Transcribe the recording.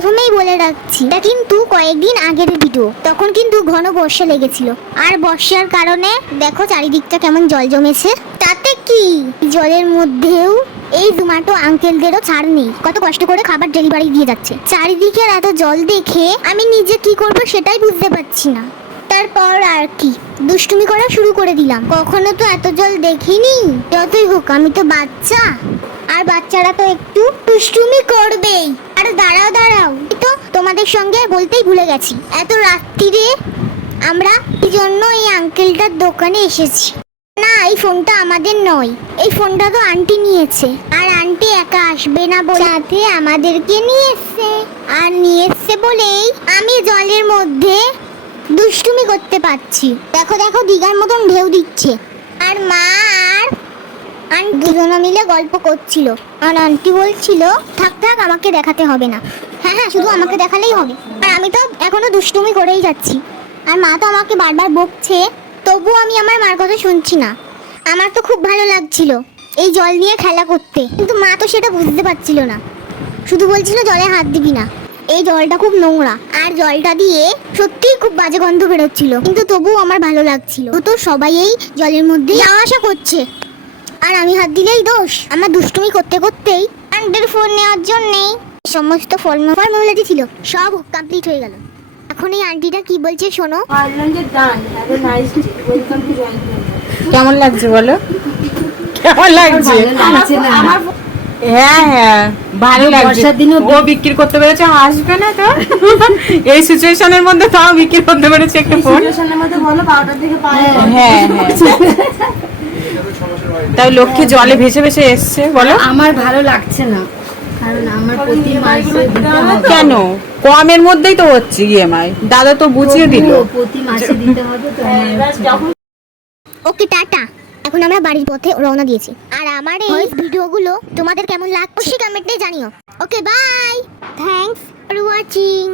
প্রথমেই বলে রাখছি, এটা কিন্তু কয়েকদিন আগের ভিডিও। তখন কিন্তু ঘন বর্ষা লেগেছিল, আর বর্ষার কারণে দেখো চারিদিকটা কেমন জল জমেছে। তাতে কি জলের মধ্যেও এই জোম্যাটো আঙ্কেলদেরও ছাড় নেই, কত কষ্ট করে খাবার ডেলিভারি দিয়ে যাচ্ছে। চারিদিকে এত জল দেখে আমি নিজে কি করব সেটাই বুঝতে পারছি না। তারপর আর কি দুষ্টুমি করা শুরু করে দিলাম। কখনো তো এত জল দেখিনি। যতই হোক আমি তো বাচ্চা, আর বাচ্চারা তো একটু দুষ্টুমি করবেই। আর দাঁড়াও দাঁড়াও, তো তোমাদের সঙ্গে বলতেই ভুলে গেছি, এত রাত্রিরে আমরা এই জন্য এই আঙ্কেলটার দোকানে এসেছি। না, এই ফোনটা আমাদের নয়, এই ফোনটা তো আন্টি নিয়েছে। আর আন্টি একা আসবে না বলে সাথে আমাদেরকে নিয়ে এসছে। আর নিয়ে এসছে বলেই আমি জলের মধ্যে দুষ্টুমি করতে পারছি। দেখো দেখো দিঘার মতন ঢেউ দিচ্ছে। আর মা আর আন্টি দুজনে মিলে গল্প করছিল। আর আন্টি বলছিল থাক থাক আমাকে দেখাতে হবে না, হ্যাঁ হ্যাঁ শুধু আমাকে দেখালেই হবে। আর আমি তো এখনো দুষ্টুমি করেই যাচ্ছি। আর মা তো আমাকে বারবার বকছে, তবুও আমি আমার মার কথা শুনছি না। আমার তো খুব ভালো লাগছিল এই জল নিয়ে খেলা করতে, কিন্তু মা তো সেটা বুঝতে পারছিল না, শুধু বলছিল জলে হাত দিবি না, এই জলটা খুব নোংরা। আর জলটা দিয়ে সত্যিই খুব বাজে গন্ধ বেরোচ্ছিল, কিন্তু তবুও আমার ভালো লাগছিল। তো সবাই এই জলের মধ্যে যাওয়া আসা করছে, আর আমি হাত দিলেই দোষ। আমার দুষ্টুমি করতে করতেই আন্টির ফোন নেওয়ার জন্যেই সমস্ত ফর্মালিটি ছিল সব কমপ্লিট হয়ে গেল। এখন এই আন্টিটা কি বলছে শোনো। কেমন লাগছে বলো? কেমন লাগছে? হ্যাঁ হ্যাঁ ভালো লাগছে। ও বিক্রি করতে পেরেছে, আসবে না তো এই সিচুয়েশনের মধ্যে তাও বিক্রি করতে পেরেছে একটা ফোন। হ্যাঁ তাই লক্ষ্মী জলে ভেসে ভেসে এসছে। বলো আমার ভালো লাগছে না, কারণ আমার প্রতি মাসে দিতে হবে। কেন? কমের মধ্যেই তো হচ্ছে ইএমআই, দাদা তো বুঝিয়ে দিল প্রতি মাসে দিতে হবে তো। ওকে টাটা, এখন আমরা বাড়ির পথে রওনা দিয়েছি। আর আমার এই ভিডিওগুলো তোমাদের কেমন লাগছে কমেন্টে জানিও। Okay bye, thanks for watching.